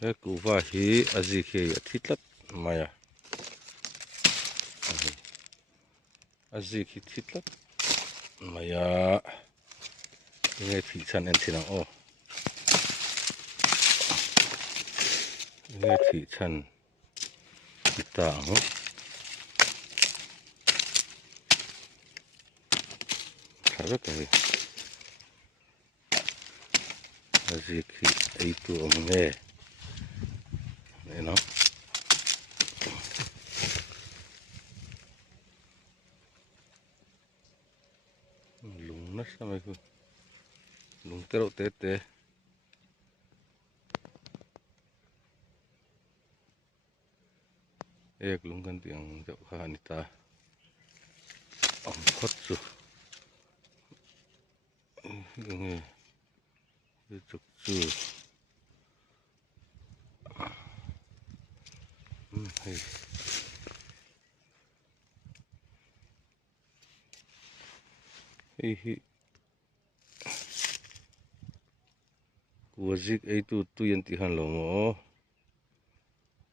he kuwa hi azikhe thitlat maya azikhi thitlat maya nge thi chan en thina o nge thi chan kita ho thara kai azikhi ai tu nge no lung na samai ku lung tero te te ek lung kan tiang jauh kha ni ta khot chu nge chuk chu hey hey kuazik ai tu yan ti han lo mo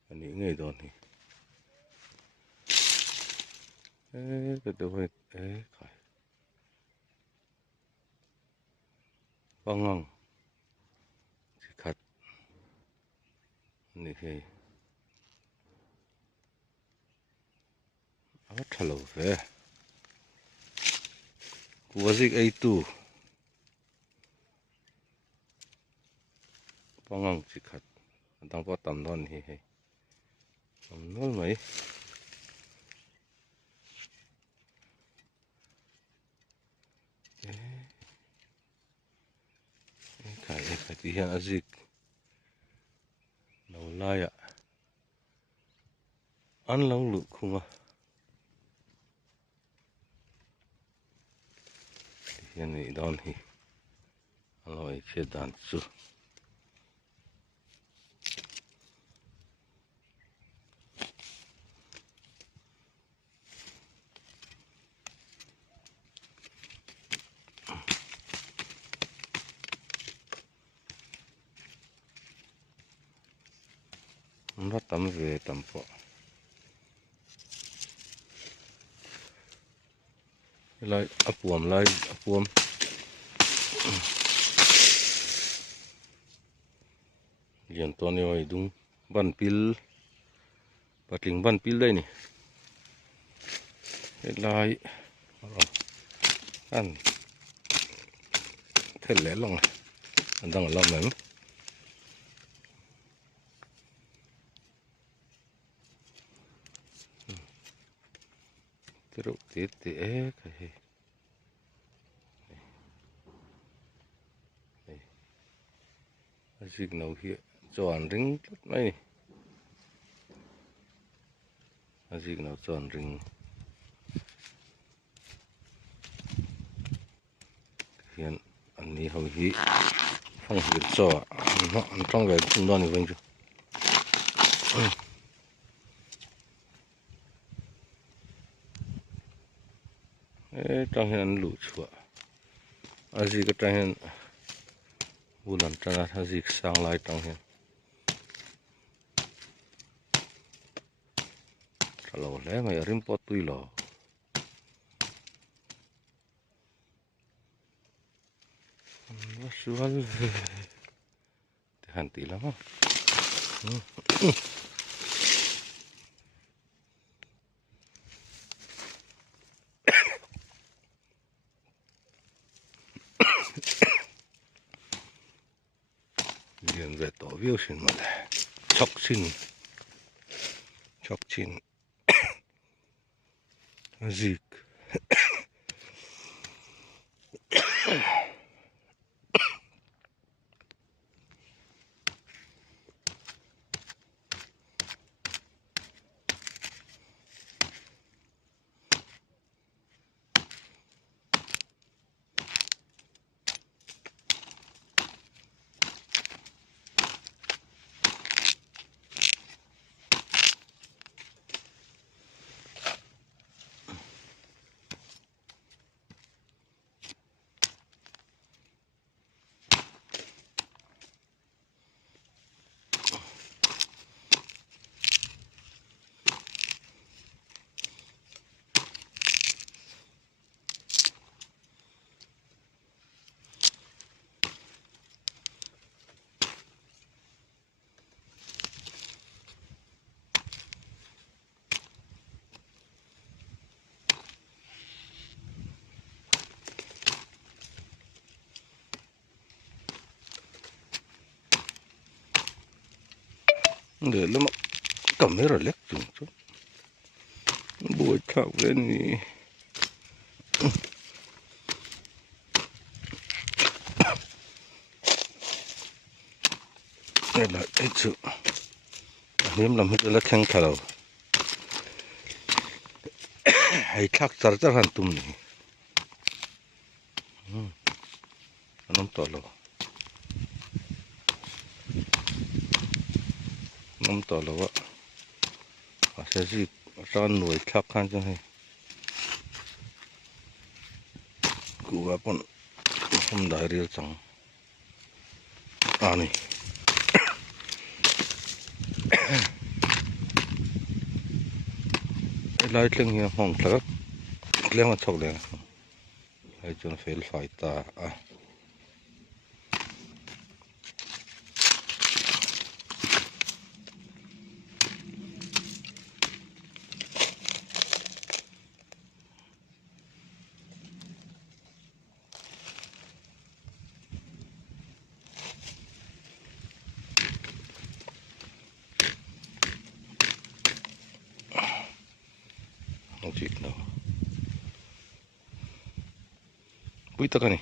ani ngai don hi cái đồ này khỏi băng chỉ khát này thì áo thà lâu về của gì ấy tu băng chỉ khát đang có tầm non thì tầm non mấy cái thì hiện azik đầu lai ạ ăn lâu lụ không à hiện này đòn thì rồi chia đàn su nó tắm về tắm phọ lại ấp buồm liền to này đúng ban pil bát linh ban pil đây này lại ăn thế lẽ lòng ăn đang ở lòng này teruk tete cái azik nấu hiện tròn ring rất này azik nấu tròn ring hiện anh đi hầu hi phong hiện trò nó trong cái cung đoan này vâng chưa trong hiện lũ chua azik cái trong hiện bulan trana azik sang lại trong hiện kalau leh ngai rim pot tui lo sual henti lama liền về tổ viêu xin mà chọc xin gì để lắm camera lek chung chung bôi thạo lên đi đây là cái sự hiếm làm hết là thang thảo hay thắc chặt chặt hàng tùm này nắm tỏ lo nắm tỏ lo vậy sẽ gì cho nuôi thắc hàng cho hay cụ bà con không đại điều chẳng này lại tiếng hiền hong thật lên mà chọc lên hay cho nó phải phải ta nó chỉ nó bụi tắc này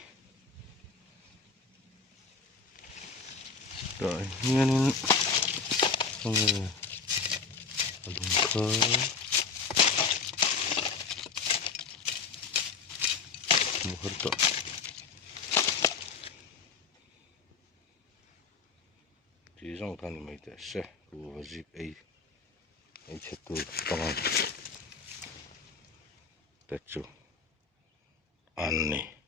rồi nhiên xong rồi đúng cơ một hơn tọ chỉ trong thằng mấy cái xe của dịp ấy chết tôi tăng 대충 안니